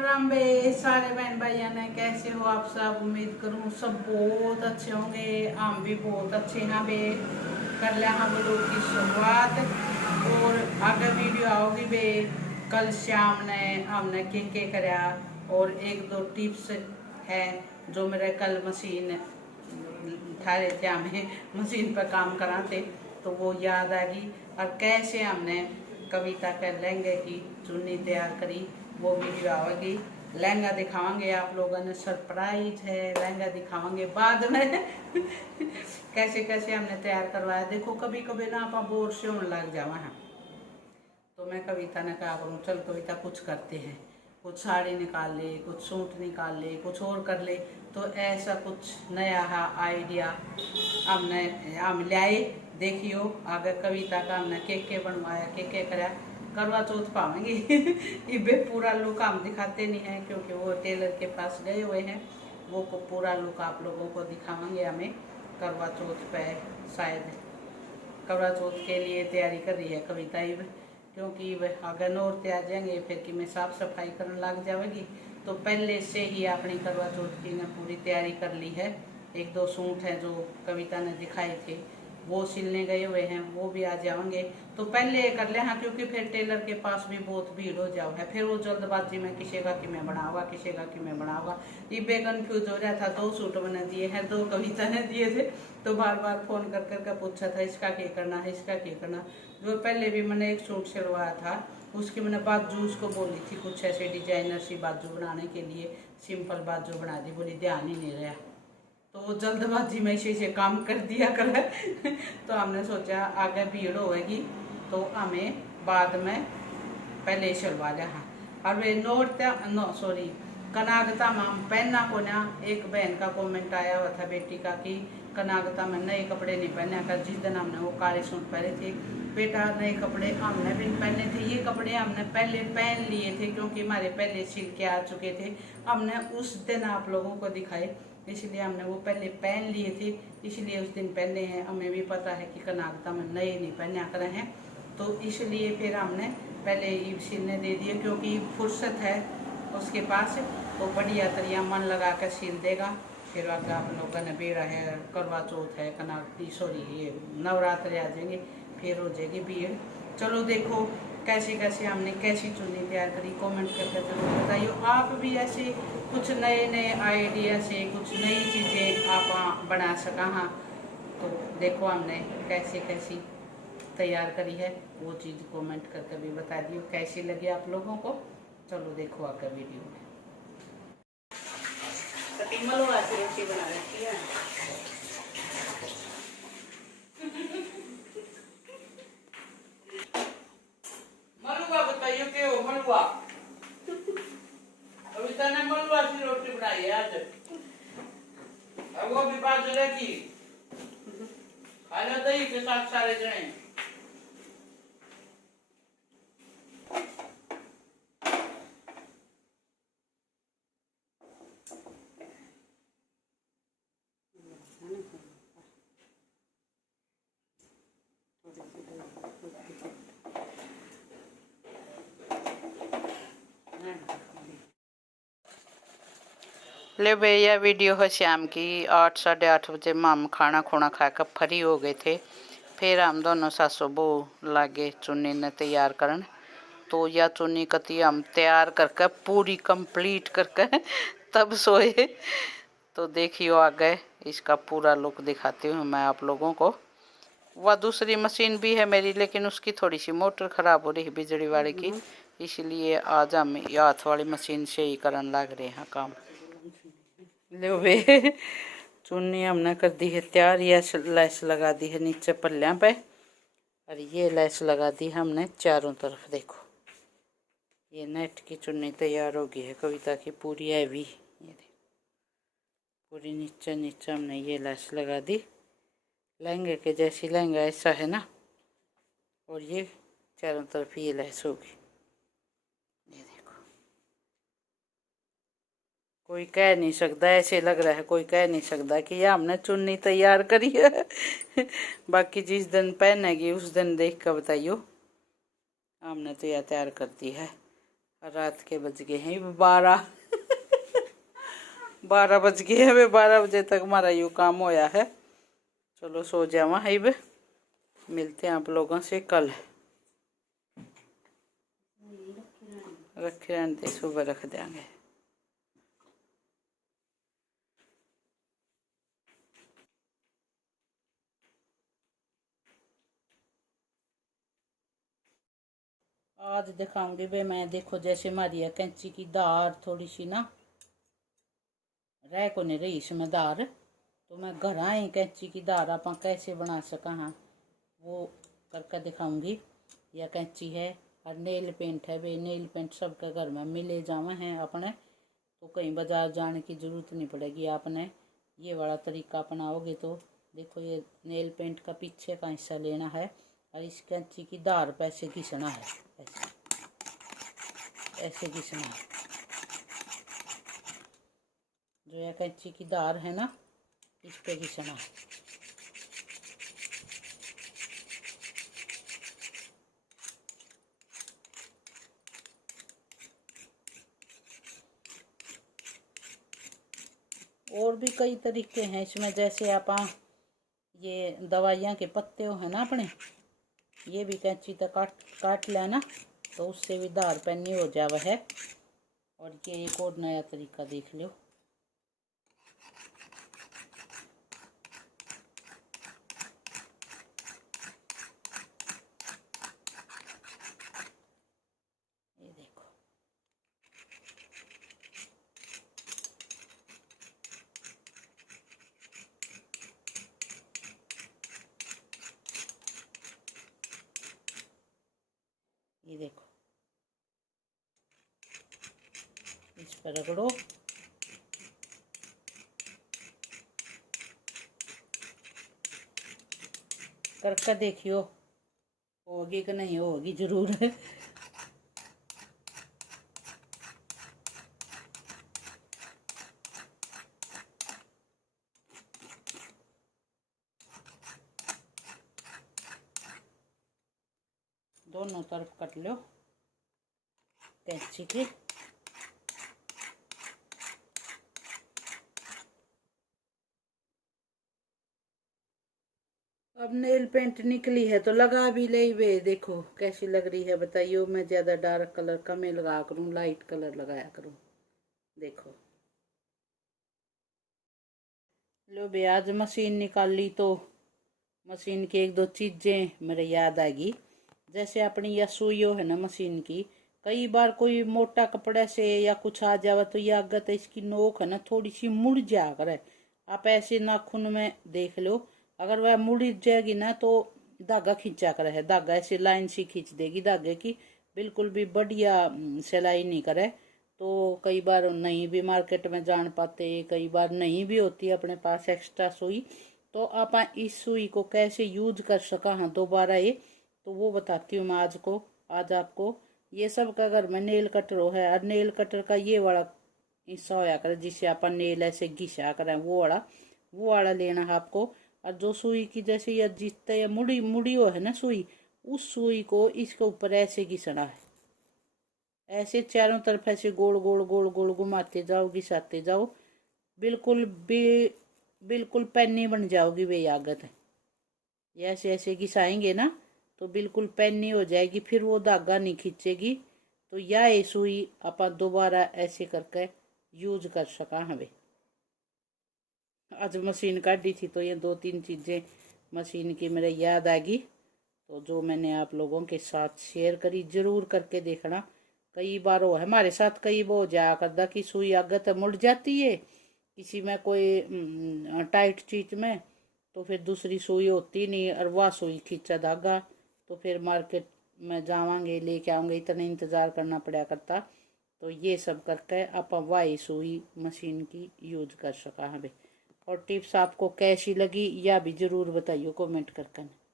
राम बे सारे बहन भाइयों ने कैसे हो आप सब। उम्मीद करूँ सब बहुत अच्छे होंगे। हम भी बहुत अच्छे हैं बे। कर लिया हम लोग की शुरुआत और आगे वीडियो आओगी बे। कल शाम ने हमने के कराया और एक दो टिप्स है जो मेरे कल मशीन थारे थे हमें मशीन पर काम कराते तो वो याद आ गई। और कैसे हमने कविता के लहंगे की चुन्नी तैयार करी वो वीडियो आएगी। लहंगा दिखावांगे आप लोगों ने, सरप्राइज है। लहंगा दिखावांगे बाद में कैसे कैसे हमने तैयार करवाया। देखो कभी कभी ना आप बोर से होने लग जावा है तो मैं कविता ने कहा करूँ चल कविता कुछ करते हैं, कुछ साड़ी निकाल ले, कुछ सूट निकाल ले, कुछ और कर ले। तो ऐसा कुछ नया है आइडिया हम लाए। देखियो आगे कविता का हमने के बनवाया के कराया। करवा चौथ पावेंगे इबे पूरा लुक हम दिखाते नहीं है क्योंकि वो टेलर के पास गए हुए हैं। वो को पूरा लुक आप लोगों को दिखावांगे हमें करवा चौथ पे। शायद करवा चौथ के लिए तैयारी कर रही है कविता इब, क्योंकि वह अगर नौरते आ जाएंगे फिर कि मैं साफ सफाई करने लग जाएगी। तो पहले से ही अपनी करवा चौथ की ने पूरी तैयारी कर ली है। एक दो सूट हैं जो कविता ने दिखाए थे वो सिलने गए हुए हैं, वो भी आ जाएंगे। तो पहले ये कर ले हाँ, क्योंकि फिर टेलर के पास भी बहुत भीड़ हो जाओ है। फिर वो जल्दबाजी में किसेगा कि मैं बनाऊंगा, किसेगा कि मैं बनाऊंगा। ये बे कन्फ्यूज हो रहा था। दो सूट बना दिए हैं, दो कविता ने दिए थे तो बार बार फोन कर करके पूछा था इसका क्या करना है, इसका क्या करना। जो पहले भी मैंने एक सूट सिलवाया था उसकी मैंने बाजू उसको बोली थी कुछ ऐसे डिजाइनर सी बाजू बनाने के लिए, सिंपल बाजू बना दी। बोली ध्यान ही नहीं रहा तो वो जल्दबाजी में इसे काम कर दिया कर तो हमने सोचा आगे भीड़ होगी तो हमें बाद में पहले सिलवा लिया। हाँ और वे सॉरी कनागता में हम पहनना को ना। एक बहन का कमेंट आया हुआ था बेटी का कि कनागता में नए कपड़े नहीं पहने कर। जिस दिन हमने वो काले सूट पहने थे बेटा नए कपड़े हमने भी पहने थे। ये कपड़े हमने पहले पहन लिए थे क्योंकि हमारे पहले सिल के आ चुके थे। हमने उस दिन आप लोगों को दिखाए इसलिए हमने वो पहले पहन लिए थे, इसलिए उस दिन पहने हैं। हमें भी पता है कि कनागता में नए नहीं पहने कर हैं तो इसलिए फिर हमने पहले ईब सिलने दे दिए क्योंकि फुर्सत है उसके पास। वो बढ़िया तरिया मन लगा कर सिल देगा। फिर आगे आप लोगों ने बेड़ा है, करवा चौथ है, सॉरी ये नवरात्रे आ जाएंगे फिर हो जाएगी भीड़। चलो देखो कैसे कैसे हमने कैसी चुन्नी तैयार करी कमेंट करके जरूर बताइए। आप भी ऐसे कुछ नए नए आइडिया से कुछ नई चीज़ें आप बना सका। हाँ तो देखो हमने कैसे कैसी तैयार करी है वो चीज़ कमेंट करके भी बता दियो कैसी लगी आप लोगों को। चलो देखो आगे वीडियो में। रोटी बना रखी है मलुआ बताइए के हो मलुआ। कविता ने मलुआ की रोटी बनाई है आज। और वो भी बाजरे की खाना दही के साथ सारे जने। ले भैया वीडियो है शाम की 8 साढ़े 8 बजे हम खाना खुना खाकर फ्री हो गए थे। फिर हम दोनों सासू बहू लागे चुन्नी ने तैयार करन। तो यह चुन्नी कती हम तैयार करके पूरी कंप्लीट करके तब सोए। तो देखियो आगे इसका पूरा लुक दिखाती हूँ मैं आप लोगों को। वह दूसरी मशीन भी है मेरी लेकिन उसकी थोड़ी सी मोटर ख़राब हो रही है बिजली वाले की, इसलिए आज हम हाथ वाली मशीन से ही करन लग रहे हैं काम। लो वे चुन्नी हमने कर दी है तैयार। ये लैस लगा दी है नीचे पल्लियाँ पे और ये लैस लगा दी है हमने चारों तरफ। देखो ये नेट की चुन्नी तैयार हो गई है कविता की पूरी हैवी। ये देखो पूरी नीचे नीचे हमने ये लैस लगा दी। लहंगे के जैसी लहंगा ऐसा है ना और ये चारों तरफ ये लैस होगी। ये देखो कोई कह नहीं सकता, ऐसे लग रहा है कोई कह नहीं सकता कि यह हमने चुन्नी तैयार करी है बाकी जिस दिन पहनेगी उस दिन देख कर बताइयो। हमने तो यह तैयार कर दी है। रात के बज गए हैं 12। 12 बज गए हैं। 12 बजे तक हमारा यूँ काम होया है। चलो सो जावा है। मिलते हैं आप लोगों से कल। रखे रहने दे, सुबह रख देंगे। आज दिखाऊंगी भाई मैं। देखो जैसे हमारी है कैंची की धार थोड़ी सी ना रह को नहीं रही इसमें धार, तो मैं घर ही कैंची की धार आप कैसे बना सका हाँ वो करके दिखाऊंगी। यह कैंची है और नेल पेंट है भाई। नेल पेंट सबके घर में मिले जावा हैं अपने, तो कहीं बाजार जाने की ज़रूरत नहीं पड़ेगी। आपने ये वाला तरीका अपनाओगे तो देखो ये नेल पेंट का पीछे का हिस्सा लेना है और इस कैंची की धार पे ऐसे घिसना है। ऐसे घिसना है। जो यह कैंची की धार है ना इस पे घिसना है। और भी कई तरीके हैं इसमें, जैसे आप ये दवाइयाँ के पत्ते है ना अपने, ये भी कैंची तक काट लेना तो उससे भी धार पैनी हो जावा है। और ये एक और नया तरीका देख लो। ये देखो ये देखो इस पर रगड़ो। करके देखियो होगी कि नहीं होगी जरूर। दोनों तरफ कट लो कैंची के। अब नेल पेंट निकली है तो लगा भी ले वे। देखो कैसी लग रही है बताइयो। मैं ज़्यादा डार्क कलर कम ही लगा करूँ, लाइट कलर लगाया करूँ। देखो लो बे आज मशीन निकाल ली तो मशीन की एक दो चीज़ें मेरे याद आ गई। जैसे अपनी यह सुइयों है ना मशीन की, कई बार कोई मोटा कपड़े से या कुछ आ जावा तो यह आगत इसकी नोक है ना थोड़ी सी मुड़ जा करे। आप ऐसे नाखून में देख लो, अगर वह मुड़ जाएगी ना तो धागा खींचा कर है। धागा ऐसे लाइन सी खींच देगी धागे की, बिल्कुल भी बढ़िया सिलाई नहीं करे। तो कई बार नहीं भी मार्केट में जान पाते, कई बार नहीं भी होती अपने पास एक्स्ट्रा सुई, तो आप इस सुई को कैसे यूज कर सका हाँ दोबारा ये, तो वो बताती हूँ मैं आज आपको। ये सब का अगर मैं नेल कटर है और नेल कटर का ये वाला हिस्सा होया करे जिससे आप नेल ऐसे घिसा करें, वो वाला लेना है आपको। और जो सुई की जैसे ये जितने या मुड़ी हो है ना सुई, उस सुई को इसके ऊपर ऐसे घिसना है। ऐसे चारों तरफ ऐसे गोल गोल गोल गोल घुमाते जाओ, घिसाते जाओ। बिल्कुल पैनी बन जाओगी वे आगत है। ऐसे ऐसे घिसाएंगे ना तो बिल्कुल पैनी हो जाएगी, फिर वो धागा नहीं खींचेगी। तो यह सुई आप दोबारा ऐसे करके यूज कर सका हमें। आज मशीन काटी थी तो ये दो तीन चीज़ें मशीन की मेरे याद आ गई, तो जो मैंने आप लोगों के साथ शेयर करी। जरूर करके देखना। कई बार हो हमारे साथ, कई बार हो जाया करता कि सुई आगत मुड़ जाती है किसी में कोई टाइट चीज में, तो फिर दूसरी सुई होती नहीं और वह सुई खींचा धागा, तो फिर मार्केट में जावांगे लेके आऊँगे, इतना इंतज़ार करना पड़ा करता। तो ये सब करके आप वाई सुई मशीन की यूज कर सका हमें। और टिप्स आपको कैसी लगी यह भी ज़रूर बताइए कमेंट करके।